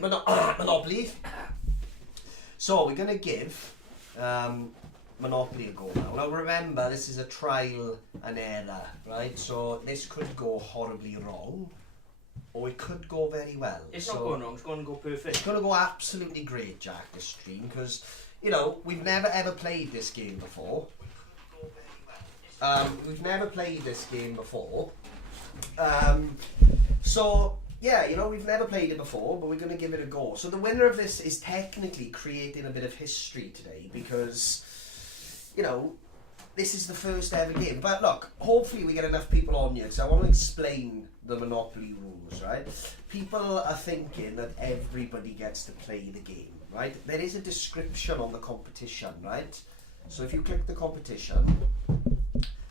Monopoly. So we're going to give Monopoly a go now. Now remember, this is a trial and error, right? So this could go horribly wrong, or it could go very well. It's not going wrong, it's going to go perfect. It's going to go absolutely great, Jack, this stream, because, you know, we've never ever played this game before. We've never played this game before. So, yeah, you know, we've never played it before, but we're going to give it a go. So the winner of this is technically creating a bit of history today because, you know, this is the first ever game. But look, hopefully we get enough people on here, because I want to explain the Monopoly rules, right? People are thinking that everybody gets to play the game, right? There is a description on the competition, right? So if you click the competition,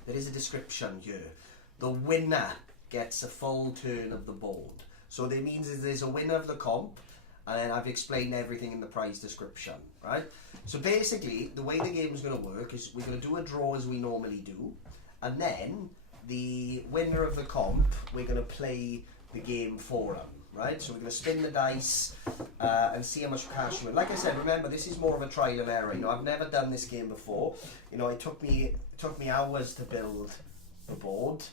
there is a description here. The winner gets a full turn of the board. So that means there's a winner of the comp, and then I've explained everything in the prize description, right? So basically, the way the game is going to work is we're going to do a draw as we normally do, and then the winner of the comp, we're going to play the game for them, right? So we're going to spin the dice and see how much cash we win. Like I said, remember, this is more of a trial and error. You know, I've never done this game before. You know, it took me hours to build the board.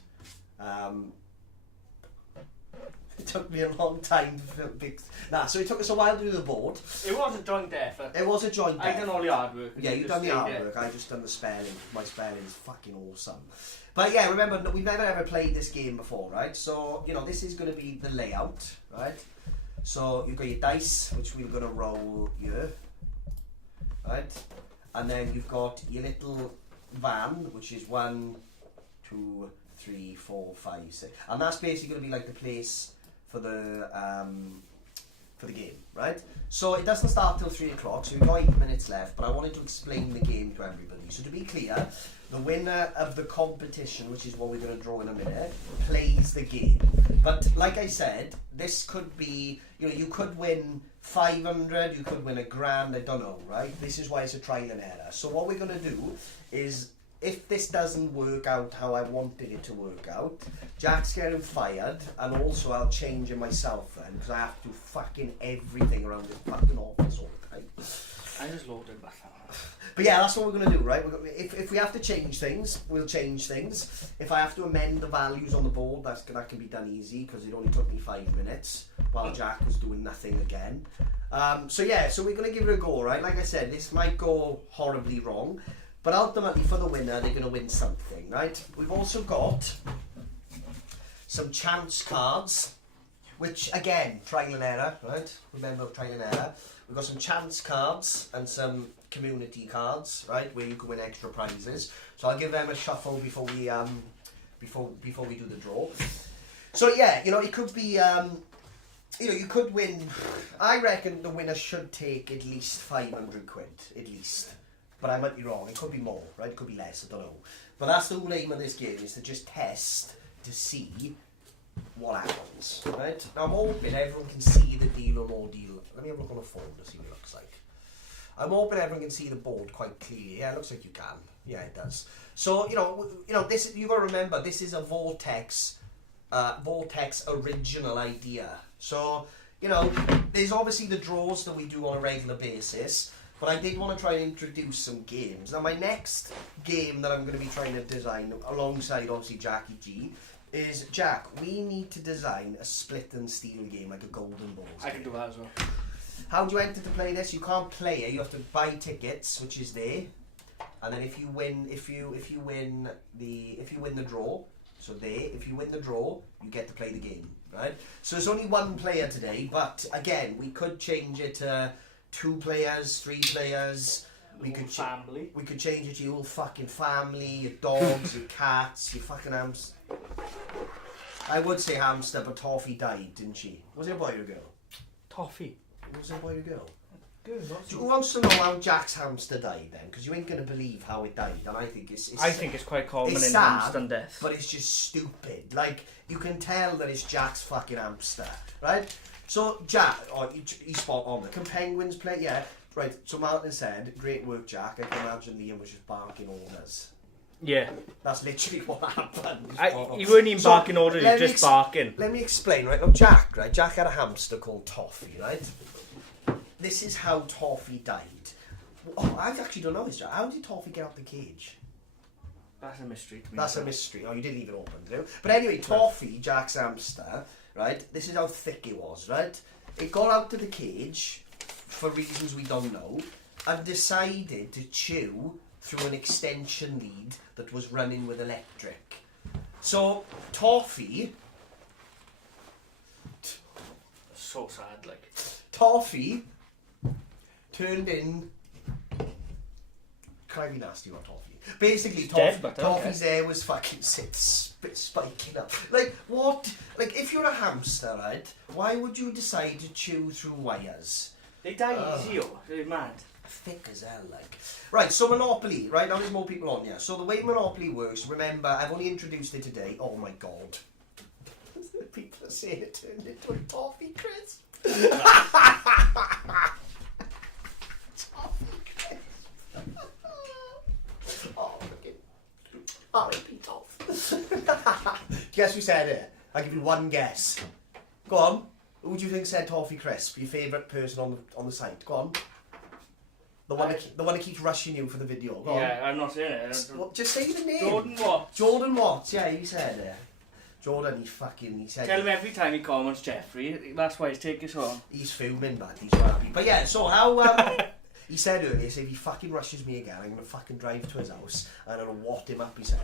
It took me a long time to film big. So it took us a while to do the board. It was a joint effort. It was a joint effort. I done all the hard work. Yeah, you've done the hard work. I just done the spelling. My spelling is fucking awesome. But yeah, remember, we've never ever played this game before, right? So, you know, this is going to be the layout, right? So you've got your dice, which we're going to roll here, right? And then you've got your little van, which is 1, 2, 3, 4, 5, 6, and that's basically going to be like the place for the game, right? So it doesn't start till 3 o'clock, so we've got 8 minutes left, but I wanted to explain the game to everybody. So to be clear, the winner of the competition, which is what we're going to draw in a minute, plays the game. But like I said, this could be, you know, you could win 500, you could win $1,000, I don't know, right? This is why it's a trial and error. So what we're going to do is, if this doesn't work out how I wanted it to work out, Jack's getting fired, and also I'll change it myself then, because I have to do fucking everything around this fucking office all the time. I just loaded back out. But yeah, that's what we're going to do, right? If we have to change things, we'll change things. If I have to amend the values on the board, that can be done easy, because it only took me 5 minutes, while Jack was doing nothing again. So yeah, so we're going to give it a go, right? Like I said, this might go horribly wrong, but ultimately, for the winner, they're going to win something, right? We've also got some chance cards, which, again, trial and error, right? Remember, trial and error. We've got some chance cards and some community cards, right, where you can win extra prizes. So I'll give them a shuffle before we do the draw. So yeah, you know, it could be, you know, you could win. I reckon the winner should take at least 500 quid, at least. But I might be wrong. It could be more, right? It could be less. I don't know. But that's the whole aim of this game, is to just test to see what happens, right? Now I'm hoping everyone can see the deal or no deal. Let me have a look on the phone to see what it looks like. I'm hoping everyone can see the board quite clearly. Yeah, it looks like you can. Yeah, it does. So you know, this, you got to remember, this is a Vortex original idea. So you know, there's obviously the draws that we do on a regular basis. But I did want to try and introduce some games. Now my next game that I'm going to be trying to design, alongside obviously Jackie G, is, Jack, we need to design a split and steal game, like a golden balls I can do that as well. How do you enter to play this? You can't play it, you have to buy tickets, which is there. And then if you win the draw, so there, if you win the draw, you get to play the game, right? So there's only one player today, but again, we could change it to 2 players, 3 players. We could change it to your whole fucking family, your dogs, your cats, your fucking hamster. I would say hamster, but Toffee died, didn't she? Was it a boy or a girl? Toffee. Was it a boy or a girl? Good. Who wants to know how Jack's hamster died then? Because you ain't going to believe how it died, and I think it's quite common it's in sad, hamster death. But it's just stupid. Like, you can tell that it's Jack's fucking hamster, right? So Jack, he's spot on. Can penguins play? Yeah. Right, so Martin said, great work, Jack. I can imagine Liam was just barking orders. Yeah. That's literally what happened. You weren't even So, barking order, you let were me just barking. Let me explain, right? Now, Jack had a hamster called Toffee, right? This is how Toffee died. Oh, I actually don't know this, Jack. How did Toffee get out the cage? That's a mystery to me. That's a mystery. Oh, you did leave it open, did you? But anyway, Toffee, Jack's hamster, right? This is how thick it was, right? It got out of the cage, for reasons we don't know, and decided to chew through an extension lead that was running with electric. So, Toffee So sad, like. Toffee turned in. Can I be nasty about Toffee? Basically, dead, but Toffee's hair was fucking spiking up. Like, what? Like, if you're a hamster, right, why would you decide to chew through wires? They die easy, oh. They're mad. Thick as hell, like. Right, so Monopoly, right, now there's more people on here. So the way Monopoly works, remember, I've only introduced it today. Oh my god. People are saying it turned into a toffee crisp. Toffee crisp. Oh, fucking R.I.P. Toff. Guess who said it? I'll give you one guess. Go on. Who do you think said toffee crisp? Your favourite person on the site. Go on. The one that keeps rushing you for the video. Go on. Yeah, I'm not saying it. Well, just say the name. Jordan Watts. Jordan Watts, yeah, he said it. Jordan, he said Tell him every time he comments Jeffrey, that's why he's taking so long. he's fuming, but he's not happy. But yeah, so how, he said earlier, so if he fucking rushes me again, I'm going to fucking drive to his house and I'm going to watt him up, he said.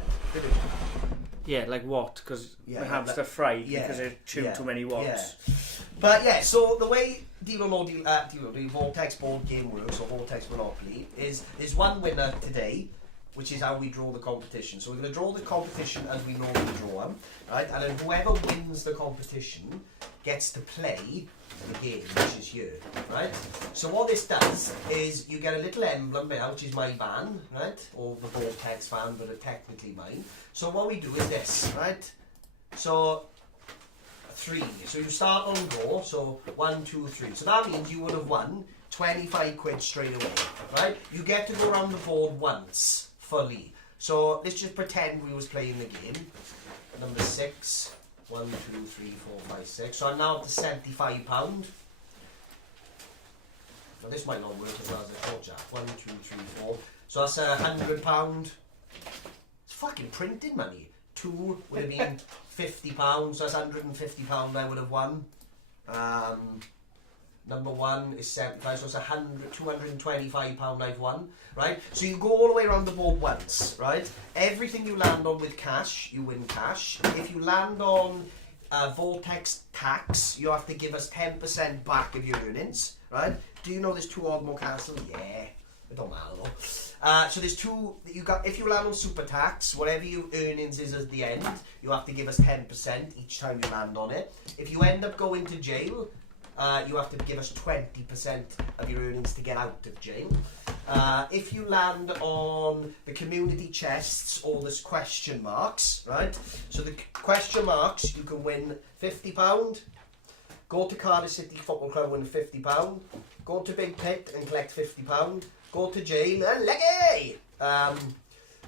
Yeah, like what? Because Yeah, my hamster fried because they chewed too many watts. Yeah. But yeah, so the way Deal or No Deal, the Vortex board game works, or Vortex Monopoly, is there's one winner today, which is how we draw the competition. So we're going to draw the competition as we normally draw them, right? And then whoever wins the competition gets to play the game, which is here, right? So what this does is you get a little emblem there, which is my van, right? Or the Vortex van, but technically mine. So what we do is this, right? So 3. So you start on draw, so 1, 2, 3. So that means you would have won 25 quid straight away, right? You get to go around the board once, fully. So let's just pretend we was playing the game. Number 6. 1, 2, 3, 4, 5, 6. So I'm now up to £75. Now this might not work as well as I thought, Jack. 1, 2, 3, 4. So that's £100. It's fucking printing money. 2 would have been £50. So that's £150 I would have won. Number 1 is 75, so it's £225 I've won, right? So you go all the way around the board once, right? Everything you land on with cash, you win cash. If you land on Vortex tax, you have to give us 10% back of your earnings, right? Do you know there's 2 Oddmore Castle? Yeah, it don't matter though. So there's 2 that you got. If you land on super tax, whatever your earnings is at the end, you have to give us 10% each time you land on it. If you end up going to jail, you have to give us 20% of your earnings to get out of jail. If you land on the community chests or the question marks, right? So the question marks, you can win £50. Go to Cardiff City Football Club, win £50. Go to Big Pit and collect £50. Go to jail and leggy!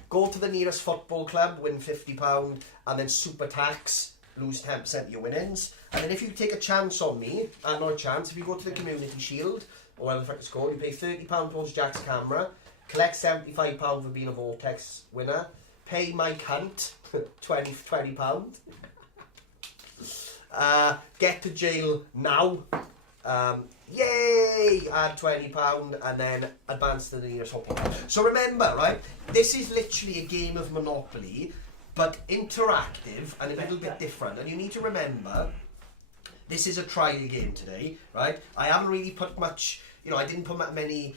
Go to the nearest football club, win £50. And then super tax, lose 10% of your winnings. And then if you take a chance on me, not a chance, if you go to the Community Shield, or whatever the fuck it's called, you pay £30 towards Jack's camera, collect £75 for being a Vortex winner, pay my cunt £20. Get to jail now. Yay! Add £20 and then advance to the nearest football club. So remember, right, this is literally a game of Monopoly, but interactive and a little bit different. And you need to remember, this is a trial game today, right? I haven't really put much, I didn't put many,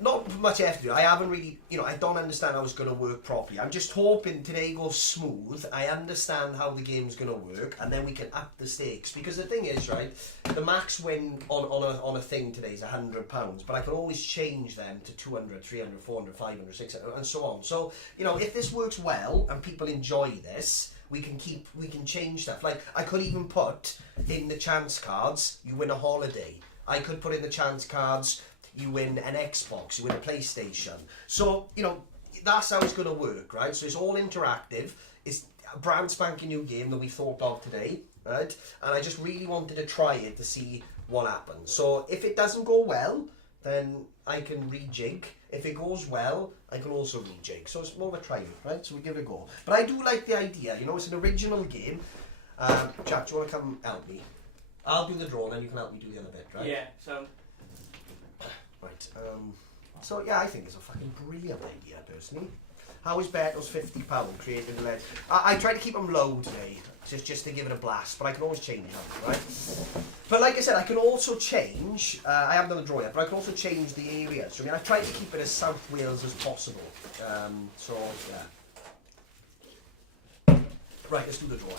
not much effort. I haven't really, I don't understand how it's going to work properly. I'm just hoping today goes smooth. I understand how the game's going to work, and then we can up the stakes. Because the thing is, right, the max win on a thing today is £100, but I can always change them to 200, 300, 400, 500, 600, and so on. So, if this works well and people enjoy this, we can change stuff. Like, I could even put in the chance cards, you win a holiday. I could put in the chance cards, you win an Xbox, you win a PlayStation. So, that's how it's going to work, right? So it's all interactive. It's a brand spanking new game that we thought of today, right? And I just really wanted to try it to see what happens. So if it doesn't go well, then I can rejig. If it goes well, I can also rejig. So it's more of a trial, right? So we give it a go. But I do like the idea. You know, it's an original game. Jack, do you want to come help me? I'll do the draw, and then you can help me do the other bit, right? Yeah, so... Right. So yeah, I think it's a fucking brilliant idea, personally. How is Berto's £50 creating the lead? I tried to keep them low today, just to give it a blast, but I can always change them, right? But like I said, I can also change, I haven't done the draw yet, but I can also change the areas. I mean, I've tried to keep it as South Wales as possible. So, yeah. Right, let's do the draw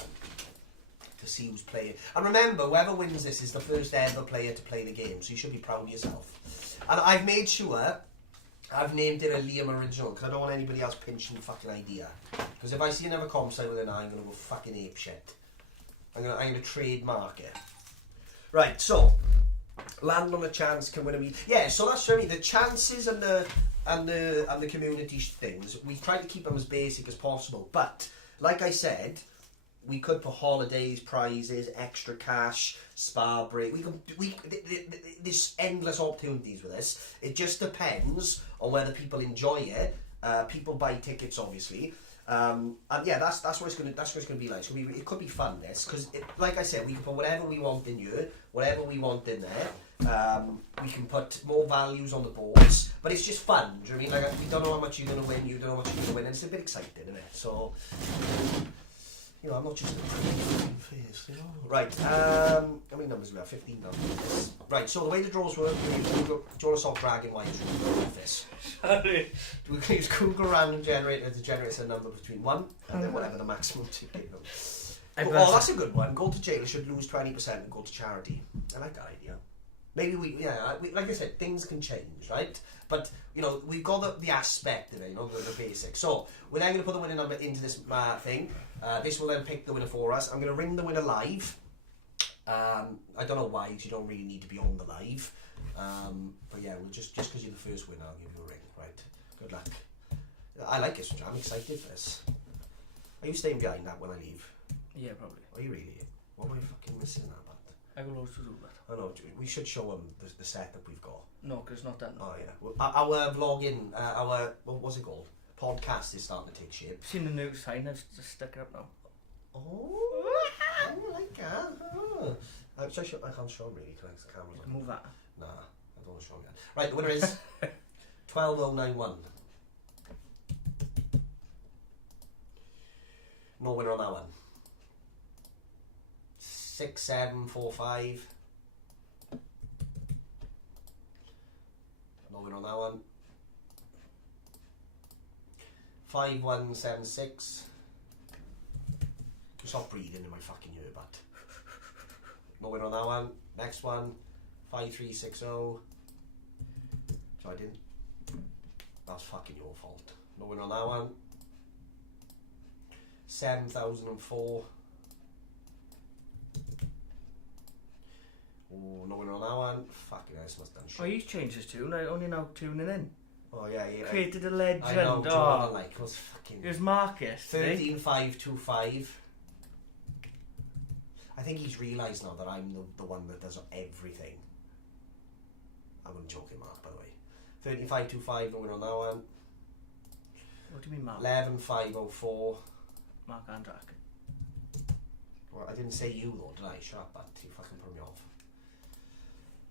to see who's playing. And remember, whoever wins this is the first ever player to play the game, so you should be proud of yourself. And I've made sure I've named it a Liam original because I don't want anybody else pinching the fucking idea. Because if I see another comp site with an eye, I'm gonna go fucking ape shit. I'm gonna trademark it. Right, so land on a chance can win a meet. Yeah, so that's what I mean. The chances and the community things, we try to keep them as basic as possible. But like I said, we could put holidays, prizes, extra cash, spa break. There's endless opportunities with this. It just depends on whether people enjoy it. People buy tickets, obviously, and yeah, that's what it's gonna be like. It could be fun, this, because like I said, we can put whatever we want in here, whatever we want in there. We can put more values on the boards, but it's just fun. Do you know what I mean? Like, we don't know how much you're gonna win. You don't know how much you're gonna win, and it's a bit exciting, isn't it? So. You know, I'm not just a face, you know. Right, how many numbers do we have? 15 numbers. Right, so the way the draws work, we use Google, do you want to stop dragging while you're doing this? Sorry. We can use Google Random Generator to generate a number between 1 and then whatever the maximum ticket is. Oh, that's a good one. Go to jail should lose 20% and go to charity. I like that idea. Maybe like I said, things can change, right? But, you know, we've got the aspect of it, you know, the basics. So, we're then going to put the winning number into this thing. This will then pick the winner for us. I'm going to ring the winner live. I don't know why, because you don't really need to be on the live. But yeah, we'll just because you're the first winner, I'll give you a ring, right? Good luck. I like this, I'm excited for this. Are you staying behind that when I leave? Yeah, probably. Are you really? What am I fucking missing that about? I will also do that. I know, we should show them the setup we've got. No, because it's not done. Oh yeah. Well, our vlogging, what's it called? Podcast is starting to take shape. Seen the new sign, I've just stuck it up now. Oh, I like that. Oh. I can't show them really because the camera's on. Move that. Nah, I don't want to show them yet. Right, the winner is 12091. No winner on that one. 6745. No winner on that one. 5176. Stop breathing in my fucking earbud. No winner on that one. Next one. 5360. So I didn't. That's fucking your fault. No winner on that one. 7004. Oh, no winner on that one. Fucking hell, this must have done shit. Oh, he's changed his tune. I only now tuning in. Oh yeah, yeah. Created a legend. I know, Jordan, like, it was fucking... It was Marcus. 13525. I think he's realised now that I'm the one that does everything. I'm only joking, Mark, by the way. 13525, no winner on that one. What do you mean, Mark? 11504. Mark Andrak. Well, I didn't say you though, did I? Shut up, but you fucking put me off.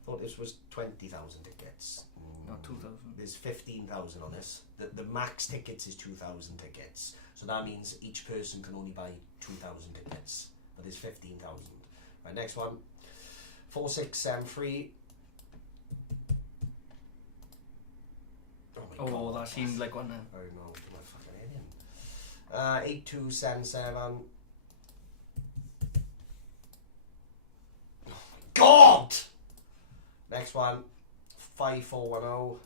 Thought this was 20,000 tickets. Not 2,000. There's 15,000 on this. The max tickets is 2,000 tickets. So that means each person can only buy 2,000 tickets. But there's 15,000. Right, next one. 4673. Oh my god. That seemed like one then. I don't know. My fucking head in. 8277. Oh my god! Next one. 5410.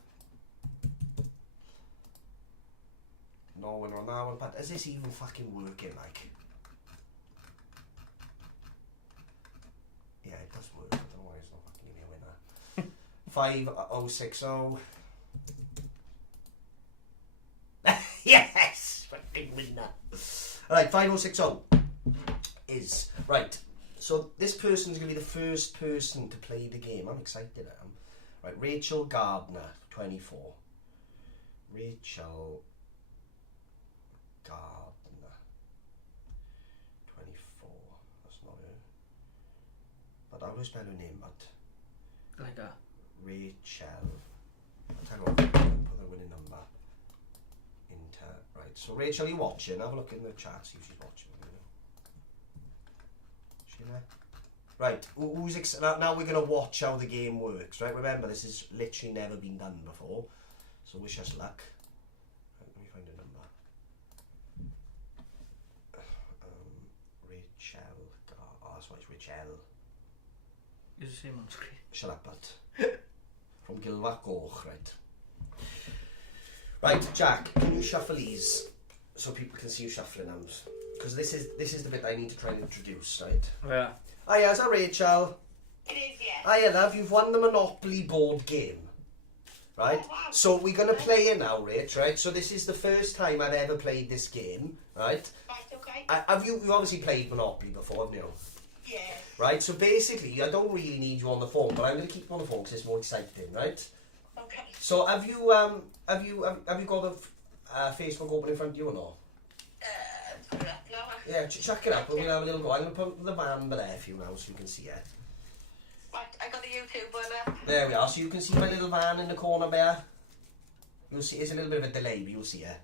No winner on that one, but is this even fucking working, like? Yeah, it does work. I don't know why it's not fucking giving me a winner. 5060. fucking winner. Alright, 5060 is... Right, so this person's going to be the first person to play the game. I'm excited, I am. Right, Rachel Gardner, 24. Rachel Gardner, 24. That's not her. But I will spell her name, but... Like that. Rachel. I'll tell you what, I'll put the winning number into... Right, so Rachel, you watching? Have a look in the chat, see if she's watching. She there? Right, who's now we're going to watch how the game works, right? Remember, this has literally never been done before, so wish us luck. Right, let me find a number. Rachel... Oh, that's why it's Rachel. Is the same on screen. Shut up, but from Gilfach Goch, right? Right, Jack, can you shuffle these so people can see you shuffling them? Because this is the bit I need to try and introduce, right? Yeah. Hiya, is that Rachel? It is, yes. Hiya, love, you've won the Monopoly board game, right? Oh, wow. So we're going to play it now, Rach, right? So this is the first time I've ever played this game, right? Right, okay. Have you obviously played Monopoly before, haven't you? Yes. Right, so basically, I don't really need you on the phone, but I'm going to keep you on the phone because it's more exciting, right? Okay. So have you got a Facebook open in front of you or not? Put it up now. Yeah, chuck it up and we'll have a little go. I'm going to put the van there for you now so you can see it. Right, I got the YouTube one up. There we are, so you can see my little van in the corner there. You'll see, there's a little bit of a delay, but you'll see it.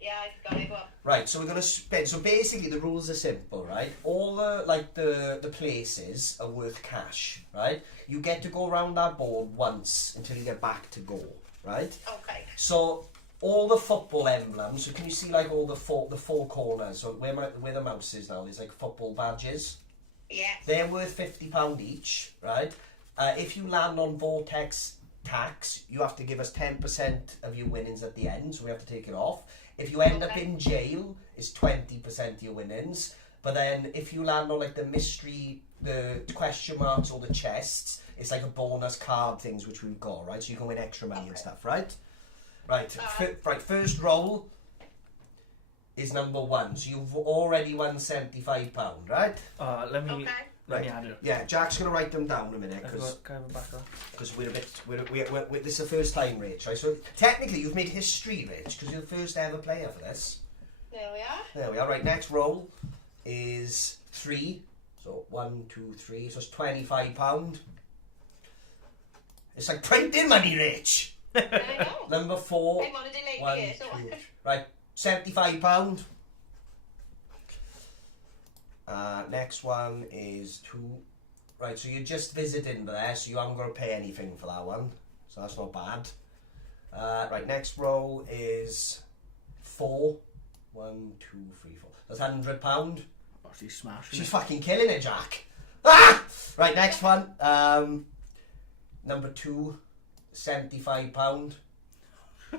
Yeah, I got it up. Right, so we're going to spin. So basically the rules are simple, right? All the places are worth cash, right? You get to go around that board once until you get back to go, right? Okay. So all the football emblems, so can you see like all the four corners, so where the mouse is now, there's like football badges. Yeah. They're worth £50 each, right? If you land on Vortex tax, you have to give us 10% of your winnings at the end, so we have to take it off. If you end up in jail, it's 20% of your winnings. But then if you land on like the mystery, the question marks or the chests, it's like a bonus card things which we've got, right? So you can win extra money and stuff, right? Right, right. First roll is number 1. So you've already won £75, right? Let me Okay. let me add it. Yeah, Jack's gonna write them down in a minute because we're a bit we're this is the first time, Rach, right? So technically you've made history, Rach, because you're the first ever player for this. There we are. There we are. Right, next roll is 3. So 1, 2, 3. So it's £25. It's like printing money, Rach. I know. Number 4. I'm on a delay 1, here, so 2. Right, £75. Next one is 2. Right, so you're just visiting there, so you haven't got to pay anything for that one. So that's not bad. Right, next row is 4. 1, 2, 3, 4. That's £100. Oh, she's smashing. She's fucking killing it, Jack. Ah! Right, next one. Number 2, £75.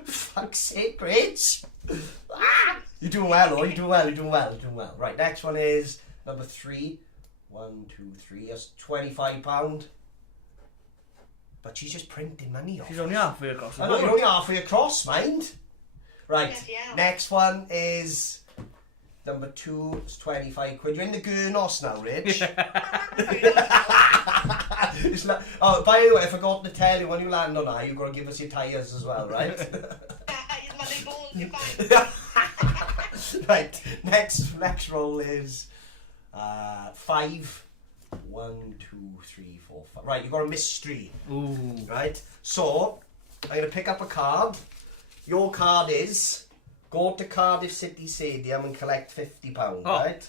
Fuck's sake, Rich. Ah! You're doing well, though. You're doing well. Right, next one is number 3. 1, 2, 3. That's £25. But she's just printing money off. She's only halfway across the I know, board. you're only halfway across, mind. Right, Yes, yeah. next one is number 2. It's £25. You're in the Gurnos now, Rich. It's like, oh, by the way, I forgot to tell you, when you land on that, you've got to give us your tyres as well, right? Your money balls, you're fine. Right, next roll is 5. 1, 2, 3, 4, 5. Right, you've got a mystery. Ooh. Right, so I'm going to pick up a card. Your card is go to Cardiff City Stadium and collect £50, right?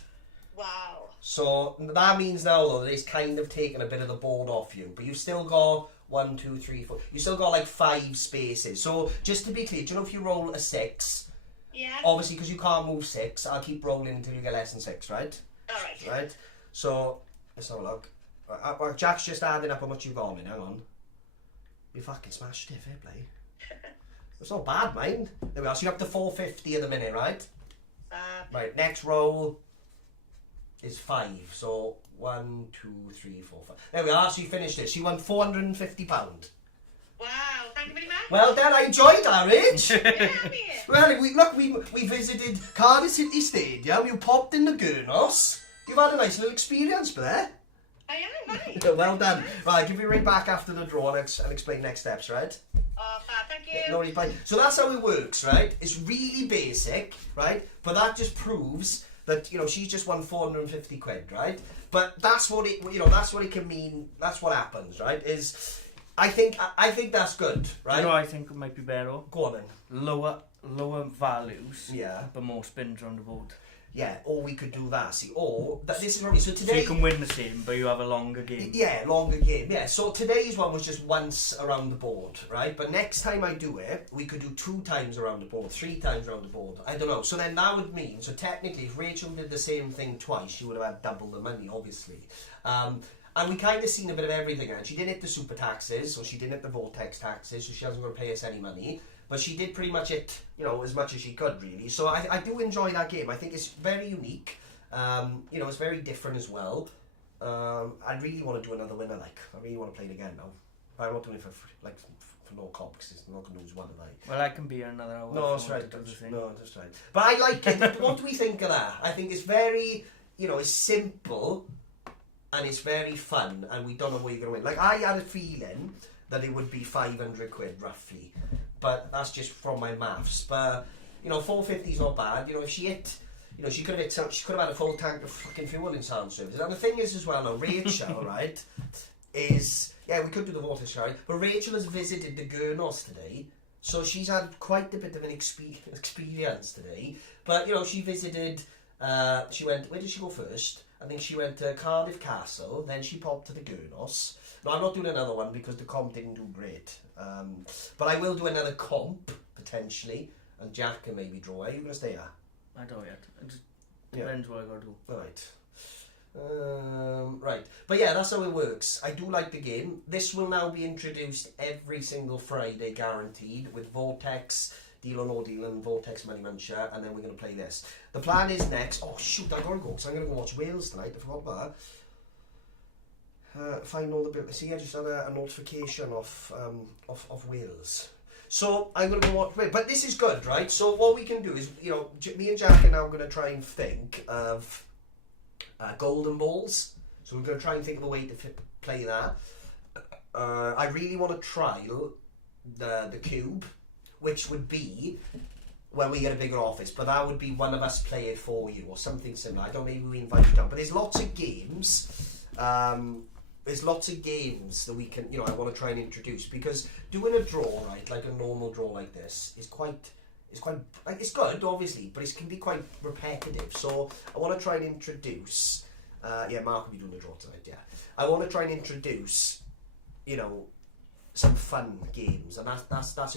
Wow. So that means now though that it's kind of taken a bit of the board off you, but you've still got 1, 2, 3, 4. You still got like 5 spaces. So just to be clear, do you know if you roll a 6? Yeah. Obviously, because you can't move 6, I'll keep rolling until you get less than 6, right? Alright. Right. So let's have a look. Jack's just adding up how much you got on. Hang on. You fucking smashed it, fair play. It's not bad, mind. There we are. So you're up to 450 at the minute, right? Right. Next roll is 5. So 1, 2, 3, 4, 5. There we are. So you finished it. So you won £450. Wow, thank you very much. Well then, I enjoyed that, Rich. Yeah, Well, we visited Cardiff City Stadium, you popped in the Gurnos. You've had a nice little experience there. I am, right? Well done. Right, I'll give you a ring back after the draw and explain next steps, right? Oh, thank you. No, fine. So that's how it works, right? It's really basic, right? But that just proves that, you know, she's just won 450 quid, right? But that's what it, you know, that's what it can mean. That's what happens, right? I think that's good, right? You know, I think it might be better. Go on then. Lower values. Yeah. But more spins around the board. Yeah, or we could do that. See, or this is probably so today. So you can win the same, but you have a longer game. Yeah, longer game. Yeah. So today's one was just once around the board, right? But next time I do it, we could do 2 times around the board, 3 times around the board. I don't know. So then that would mean, so technically, if Rachel did the same thing twice, she would have had double the money, obviously. And we kind of seen a bit of everything. And she didn't hit the super taxes, or she didn't hit the vortex taxes, so she hasn't got to pay us any money. But she did pretty much it, you know, as much as she could, really. So I do enjoy that game. I think it's very unique. You know, it's very different as well. I really want to do another winner, like. I really want to play it again now. I'm not doing it for free, like, for no comp, because it's not going to lose one, am I? Well, I can be here another hour. No, that's right. No, that's right. But I like it. What do we think of that? I think it's very, you know, it's simple, and it's very fun, and we don't know what you're going to win. Like, I had a feeling that it would be 500 quid, roughly. But that's just from my maths. But, you know, 450 is not bad. You know, if she hit, you know, she could have had a full tank of fucking fuel in sound services. And the thing is as well, now, Rachel, right, is, yeah, we could do the water shower, but Rachel has visited the Gurnos today, so she's had quite a bit of an experience today. But, you know, she visited, she went, where did she go first? I think she went to Cardiff Castle, then she popped to the Gurnos. No, I'm not doing another one because the comp didn't do great. But I will do another comp, potentially, and Jack can maybe draw. Are you going to stay there? I don't yet. It just depends what I got to do. Right. Right. But yeah, that's how it works. I do like the game. This will now be introduced every single Friday, guaranteed, with Vortex, Deal or No Deal, and Vortex Money Muncher, and then we're going to play this. The plan is next... Oh, shoot, I got to go, because I'm going to go watch Wales tonight. I forgot about that. Find all the bills. See, I just had a notification of Wales. So I'm going to go watch Wales. But this is good, right? So what we can do is, you know, me and Jack are now going to try and think of golden balls. So we're going to try and think of a way to play that. I really want to trial the cube, which would be when we get a bigger office. But that would be one of us play it for you or something similar. I don't know, maybe we invite you down. But there's lots of games. There's lots of games that we can, you know, I want to try and introduce, because doing a draw, right, like a normal draw like this, is quite, like, it's good, obviously, but it can be quite repetitive. So I want to try and introduce, yeah, Mark will be doing the draw tonight, yeah. I want to try and introduce, you know, some fun games, and that's a